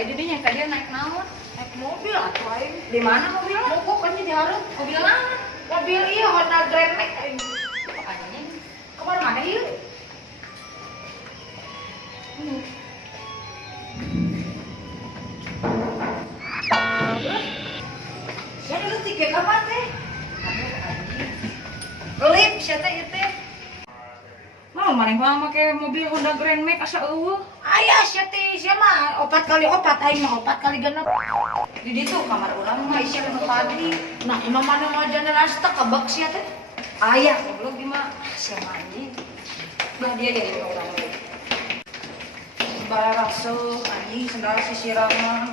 Ayo didinya ka dia naik naon? Naik mobil atuh aing. Di mana mobilnya? Mogok kan di hareup. Mobil mana? Mobil ieu Honda Grand Max aing. Anjing. Kemana mana ieu? Saya dulu tiket apa teh? Aduh anjing. Relip sia teh ieu teh. Mau maneh mah make mobil Honda Grand Max asa eueuh. Aya sia teh sia mah 4 kali 4 aing mah 4 kali 6. Di ditu kamar urang mah isi nu pagi. Nah, imam mana ngajarin rasta kabak sia teh? Aya goblok di mah sia mah anjing. Bah dia jadi urang we. Bara raseuh anjing sendal sisiran mah.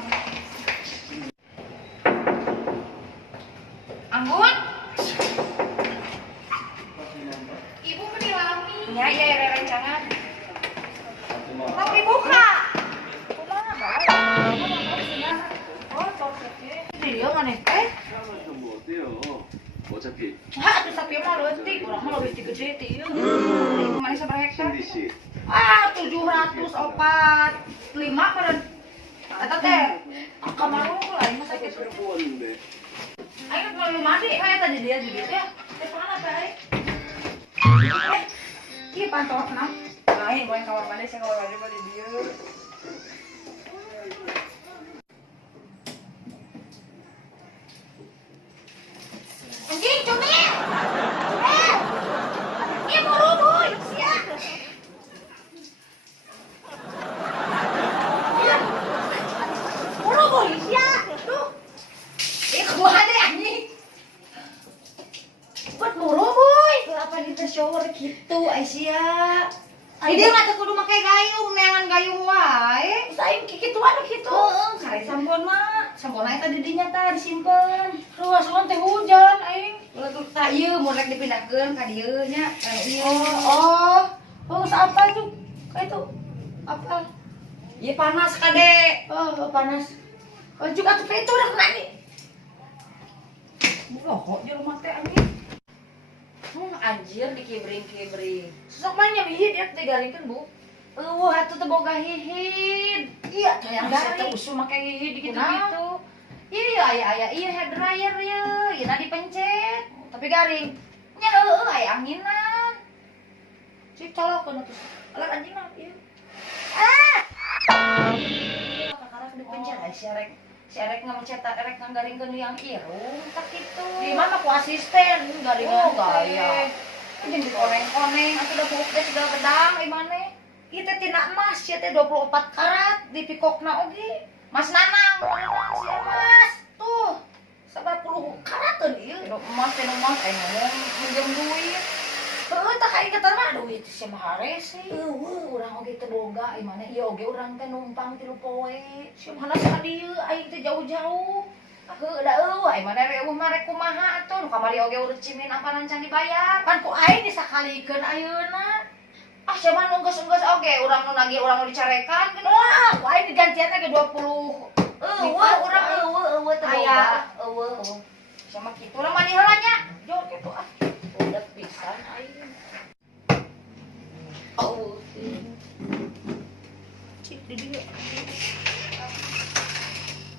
Anggun? Ibu menilami. Ya ya rencangan. Mau dibuka. Kumaha bae? Oh, cocok ye. Dia mana? 좀 뭐 어때요? 어차피 Hah, tuh sapi mah leutik, urang mah leutik gede teh ieu. Mana sabaraha hektar? 신디 씨 Ah, 704 meureun. Eta teh kamar unggul aing mah sakit. 잘 뽑았는데 Aing mau mandi aya tadi dia teh. Teh pana bae. Ieu pantosna. Lain bae kamar mandi saya kamar mandi mah di dieu. Anjing, comel. Ieu buru boy, sia. Buru boy, sia. Tuh. Kumaha deh anjing. Buat buru boy. Apa di teh shower gitu Aisyah? Di dia mah teu kudu make gayung, neangan gayung wae. Saing kikituan kitu. Heeh, kare sampun mah. Samponna eta di dinya tah disimpen. Ruas lon teh hujan aing. Ulah tuh tah ieu mun rek dipindahkeun ka dieu nya. Ieu. Oh, apa itu? Kayak itu apa? Ieu panas kade. Oh, panas. Oh, juga tuh itu udah kena nih. Buka di rumah teh anjing. Anjir dikibring-kibring. Sok mainnya bihit ya digaringkeun, Bu. Atuh teh boga hihid. Iya, teh yang Saya dari. teh usul make hihid gitu-gitu. Kunaon? Iya, aya iya hair dryer ya. Ieu dipencet, tapi garing. Nya heueuh aya anginan. Cik colokeun atuh. Alat anjing mah ieu. Kakak dipencet aya si Arek ngemencetak Arek ngagaringkeun yang irung tak kitu. Di mana ku asisten garingan Oh, gaya. teh. Jeung dikoneng-koneng atuh da buuk teh segala gedang di mana? Ieu teh tina emas, sia teh 24 karat di pikokna oge. Mas Nanang, Sia Mas, tuh. 90 karateun ieu. teh emas ngomong minjem duit. Heueuh tah kain keterma duit sia mah harese. Urang oge teu boga, ieu mana ieu oge urang teh numpang 3 poe. Sia mah sa dieu aing teh jauh-jauh. Heuh da eueuh, ai mana we mah rek kumaha atuh, nu kamari oge urut cimin ampanan can dibayar. Pan ku aing disakalikeun ayeuna. Ah, sia mah nu geus-geus oge, urang nu nagih urang nu dicarekan geuning. Wah, ku aing digantianna ge 20. Urang eueuh teu boga. Eueuh. Sia mah kitu urang mandi heula nya. Jor kitu ah. Udah pisan aing. Oh. Cik di dieu.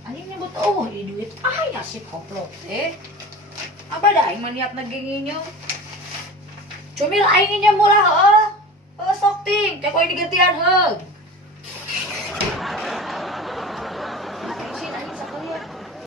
Anjing nyebut di duit aya si koplok teh. Apa dah aing mah niatna ge nginyeum. Cumil aing nginyeum ulah heueuh. Heueuh sok ting, teh koe digantian heuh.